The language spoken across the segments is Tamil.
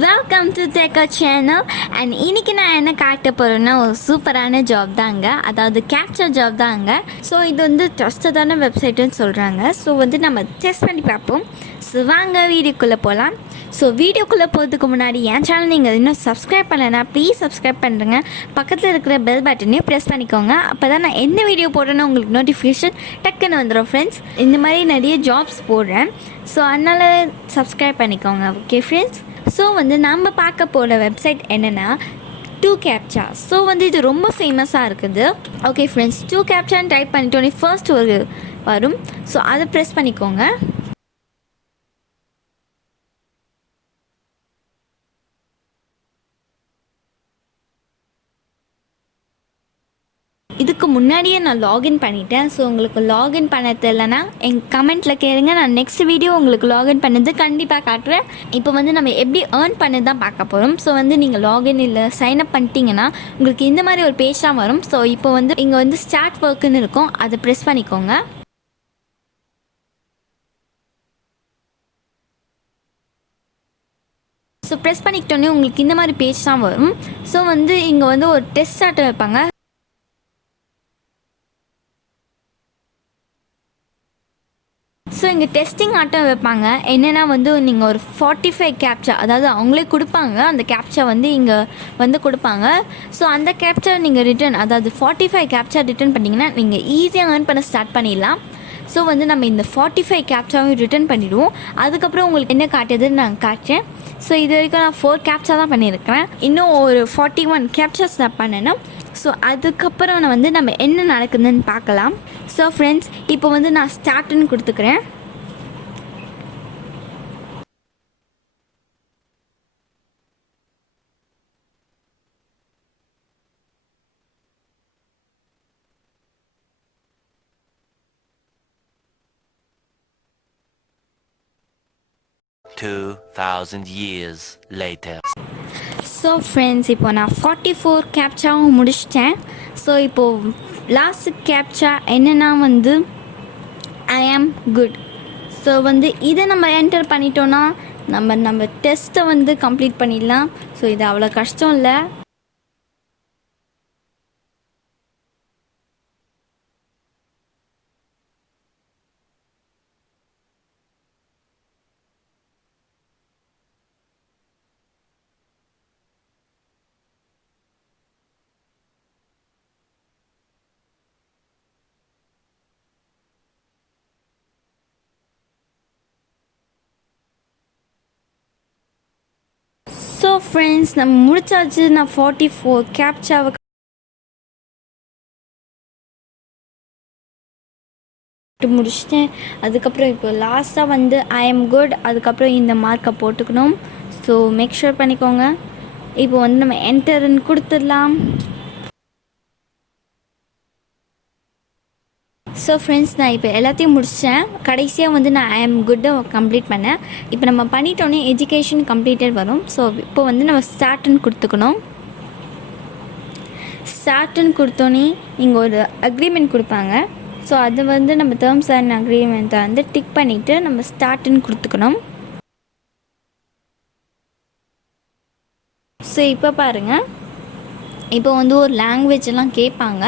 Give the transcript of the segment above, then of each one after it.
Welcome to deca channel. And இன்றைக்கி நான் என்ன காட்ட போகிறேன்னா ஒரு சூப்பரான ஜாப் தாங்க, அதாவது கேப்ச்சா ஜாப் தாங்க. ஸோ இது வந்து ட்ரஸ்டடான வெப்சைட்டுன்னு சொல்கிறாங்க. ஸோ வந்து நம்ம டெஸ்ட் பண்ணி பார்ப்போம். ஸோ வாங்க வீடியோக்குள்ளே போகலாம். ஸோ வீடியோக்குள்ளே போகிறதுக்கு முன்னாடி என் சேனல் நீங்கள் இன்னும் சப்ஸ்கிரைப் பண்ணலைன்னா ப்ளீஸ் சப்ஸ்கிரைப் பண்ணுறேங்க. பக்கத்தில் இருக்கிற பெல் பட்டனையும் ப்ரெஸ் பண்ணிக்கோங்க. அப்போ தான் நான் எந்த வீடியோ போடுறேன்னா உங்களுக்கு நோட்டிஃபிகேஷன் டக்குன்னு வந்துடும் ஃப்ரெண்ட்ஸ். இந்த மாதிரி நிறைய ஜாப்ஸ் போடுறேன். ஸோ அதனால் சப்ஸ்கிரைப் பண்ணிக்கோங்க. Okay friends. ஸோ வந்து நம்ம பார்க்க போகிற வெப்சைட் என்னென்னா Captcha. ஸோ வந்து இது ரொம்ப ஃபேமஸாக இருக்குது. ஓகே ஃப்ரெண்ட்ஸ், Captchaன்னு டைப் பண்ணிட்டோன்னே ஃபர்ஸ்ட் ஒரு வரும். ஸோ அதை ப்ரெஸ் பண்ணிக்கோங்க. இதுக்கு முன்னாடியே நான் லாகின் பண்ணிட்டேன். ஸோ உங்களுக்கு லாகின் பண்ண தெரியலனா எங்கள் கமெண்ட்டில் கேளுங்க. நான் நெக்ஸ்ட் வீடியோ உங்களுக்கு லாகின் பண்ணது கண்டிப்பாக காட்டுறேன். இப்போ வந்து நம்ம எப்படி ஏர்ன் பண்ணது தான் பார்க்க போகிறோம். ஸோ வந்து நீங்கள் லாகின் இல்லை சைன்அப் பண்ணிட்டீங்கன்னா உங்களுக்கு இந்த மாதிரி ஒரு பேஜ் தான் வரும். ஸோ இப்போ வந்து இங்கே வந்து ஸ்டார்ட் ஒர்க்குன்னு இருக்கும், அதை ப்ரெஸ் பண்ணிக்கோங்க. ஸோ ப்ரெஸ் பண்ணிக்கிட்டோன்னே உங்களுக்கு இந்த மாதிரி பேஜ் தான் வரும். ஸோ வந்து இங்கே வந்து ஒரு டெஸ்ட் ஸ்டார்ட் வைப்பாங்க. ஸோ இங்கே டெஸ்டிங் ஆட்டம் வைப்பாங்க. என்னென்னா வந்து நீங்கள் ஒரு 45 கேப்ச்சா, அதாவது அவங்களே கொடுப்பாங்க. அந்த கேப்ச்சா வந்து இங்கே வந்து கொடுப்பாங்க. ஸோ அந்த கேப்ச்சா நீங்கள் ரிட்டன், அதாவது 45 கேப்ச்சா ரிட்டன் பண்ணிங்கன்னா நீங்கள் ஈஸியாக ஏர்ன் பண்ண ஸ்டார்ட் பண்ணிடலாம். ஸோ வந்து நம்ம இந்த 45 கேப்ச்சாவும் ரிட்டன் பண்ணிவிடுவோம். அதுக்கப்புறம் உங்களுக்கு என்ன காட்டுதுன்னு நான் காட்டுறேன். ஸோ இது வரைக்கும் நான் 4 கேப்ச்சா தான் பண்ணியிருக்கிறேன். இன்னும் ஒரு 41 கேப்ச்சாஸ் நான் பண்ணேன்னா ஸோ அதுக்கப்புறம் நான் வந்து நம்ம என்ன நடக்குதுன்னு பார்க்கலாம். ஸோ ஃப்ரெண்ட்ஸ், இப்போ வந்து நான் ஸ்டார்ட்னு கொடுத்துக்கிறேன். ஸோ ஃப்ரெண்ட்ஸ், இப்போ நான் 44 கேப்ச்சாவும் முடிச்சிட்டேன். ஸோ இப்போது லாஸ்ட் கேப்ச்சா என்னென்னா வந்து ஐ ஆம் குட். ஸோ வந்து இதை நம்ம என்டர் பண்ணிட்டோன்னா நம்ம டெஸ்ட்டை வந்து கம்ப்ளீட் பண்ணிடலாம். ஸோ இது அவ்வளோ கஷ்டம் இல்லை. ஸோ ஃப்ரெண்ட்ஸ், நம்ம முடிச்சாச்சு. நான் 44 கேப்ச்சாவை முடிச்சிட்டேன். அதுக்கப்புறம் இப்போ லாஸ்ட்டாக வந்து ஐ எம் குட், அதுக்கப்புறம் இந்த மார்க்கை போட்டுக்கணும். ஸோ மேக் ஷூர் பண்ணிக்கோங்க. இப்போ வந்து நம்ம என்டர்ன்னு கொடுத்துடலாம். ஸோ ஃப்ரெண்ட்ஸ், நான் இப்போ எல்லாத்தையும் முடித்தேன். கடைசியாக வந்து நான் ஐ எம் குட்டை கம்ப்ளீட் பண்ணேன். இப்போ நம்ம பண்ணிட்டோன்னே எஜுகேஷன் கம்ப்ளீட்டட் வரும். ஸோ இப்போ வந்து நம்ம ஸ்டார்ட்னு கொடுத்துக்கணும். ஸ்டார்ட்னு கொடுத்தோன்னே இங்கே ஒரு அக்ரிமெண்ட் கொடுப்பாங்க. ஸோ அது வந்து நம்ம டேர்ம்ஸ் அண்ட் அக்ரிமெண்ட்டை வந்து டிக் பண்ணிவிட்டு நம்ம ஸ்டார்ட்னு கொடுத்துக்கணும். ஸோ இப்போ பாருங்கள், இப்போ வந்து ஒரு லாங்குவேஜ் எல்லாம் கேட்பாங்க.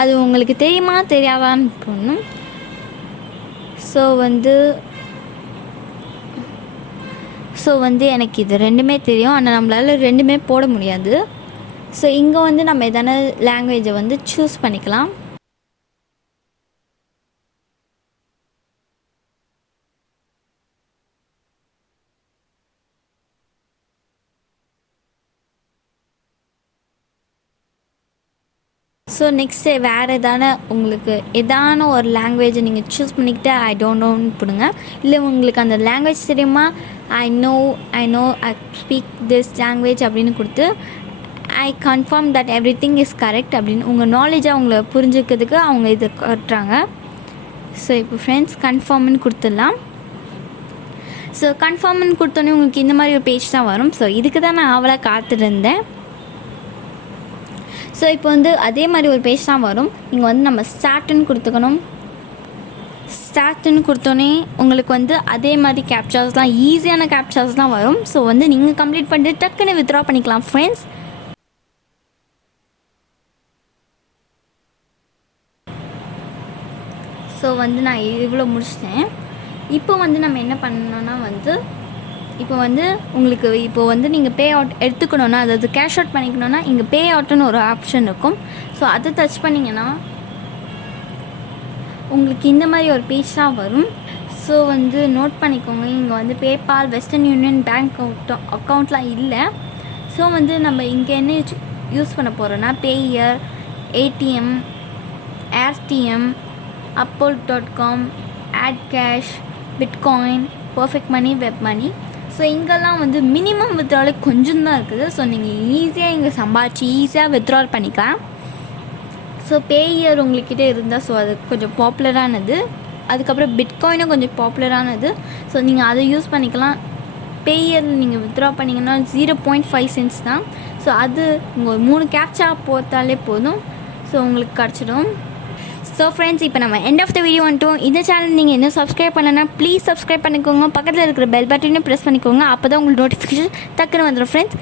அது உங்களுக்கு தெரியுமா தெரியாதான்னு போடணும். ஸோ வந்து எனக்கு இது ரெண்டுமே தெரியும், ஆனால் நம்மளால் ரெண்டுமே போட முடியாது. ஸோ இங்கே வந்து நம்ம எதான லாங்குவேஜை வந்து சூஸ் பண்ணிக்கலாம். ஸோ நெக்ஸ்ட்டு வேறு உங்களுக்கு எதான ஒரு லாங்குவேஜை நீங்கள் சூஸ் பண்ணிக்கிட்டு ஐ டோன்ட் நோன்னு போடுங்க. இல்லை உங்களுக்கு அந்த லாங்குவேஜ் தெரியுமா, I know I speak this language அப்படின்னு கொடுத்து ஐ confirm that every thing is correct அப்படின்னு உங்கள் நாலேஜை அவங்கள புரிஞ்சுக்கிறதுக்கு அவங்க இது கட்டுறாங்க. ஸோ இப்போ ஃப்ரெண்ட்ஸ் கன்ஃபார்ம்னு கொடுத்துடலாம். ஸோ கன்ஃபார்ம்னு கொடுத்தோன்னே உங்களுக்கு இந்த மாதிரி ஒரு பேஜ் தான் வரும். ஸோ இதுக்கு தான் நான் அவளை காத்திருந்தேன். ஸோ இப்போ வந்து அதே மாதிரி ஒரு பேஜ் தான் வரும். இங்கே வந்து நம்ம ஸ்டார்ட்னு கொடுத்துக்கணும். ஸ்டார்ட்னு கொடுத்தோன்னே உங்களுக்கு வந்து அதே மாதிரி கேப்சாஸ்லாம் ஈஸியான கேப்சாஸ்லாம் வரும். ஸோ வந்து நீங்கள் கம்ப்ளீட் பண்ணிட்டு டக்குன்னு வித்ட்ரா பண்ணிக்கலாம் ஃப்ரெண்ட்ஸ். ஸோ வந்து நான் இவ்வளோ முடிச்சிட்டேன். இப்போ வந்து நம்ம என்ன பண்ணணும்னா வந்து இப்போ வந்து உங்களுக்கு இப்போ வந்து நீங்கள் பே அவுட் எடுத்துக்கணுன்னா, அதாவது கேஷ் அவுட் பண்ணிக்கணுன்னா இங்கே பே அவுட்டுன்னு ஒரு ஆப்ஷன் இருக்கும். ஸோ அதை டச் பண்ணிங்கன்னா உங்களுக்கு இந்த மாதிரி ஒரு பேஜ் தான் வரும். ஸோ வந்து நோட் பண்ணிக்கோங்க, இங்கே வந்து பேபால், வெஸ்டர்ன் யூனியன் பேங்க் அக்கௌண்ட்லாம் இல்லை. ஸோ வந்து நம்ம இங்கே என்ன யூஸ் பண்ண போகிறோன்னா Payeer, ATM, Airtm, upwork.com, Adcash, bitcoin, Perfect Money, WebMoney. So இங்கெல்லாம் வந்து மினிமம் வித்ட்ராலே கொஞ்சம் தான் இருக்குது. ஸோ நீங்கள் ஈஸியாக இங்கே சம்பாதிச்சு ஈஸியாக வித்ட்ரால் பண்ணிக்கலாம். ஸோ பேயர் உங்கள்கிட்ட இருந்தால் ஸோ அது கொஞ்சம் பாப்புலரானது. அதுக்கப்புறம் பிட்காயினும் கொஞ்சம் பாப்புலரானது. ஸோ நீங்கள் அதை யூஸ் பண்ணிக்கலாம். பேயர் நீங்கள் வித்ட்ரா பண்ணிங்கன்னா 0.5 cents தான். ஸோ அது உங்கள் 3 கேப்ச்சா போட்டாலே போதும். ஸோ உங்களுக்கு கிடச்சிடும். ஸோ ஃப்ரெண்ட்ஸ், இப்போ நம்ம எண்ட் ஆஃப் த வீடியோ வந்துட்டோம். இந்த சேனல் நீங்கள் இன்னும் சப்ஸ்கிரைப் பண்ணலன்னா ப்ளீஸ் சப்ஸ்கிரைப் பண்ணிக்கோங்க. பக்கத்தில் இருக்கிற பெல் பட்டனையும் ப்ரெஸ் பண்ணிக்கோங்க. அப்போ தான் உங்களுக்கு நோட்டிஃபிகேஷன் டக்குன்னு வந்துடும் ஃப்ரெண்ட்ஸ்.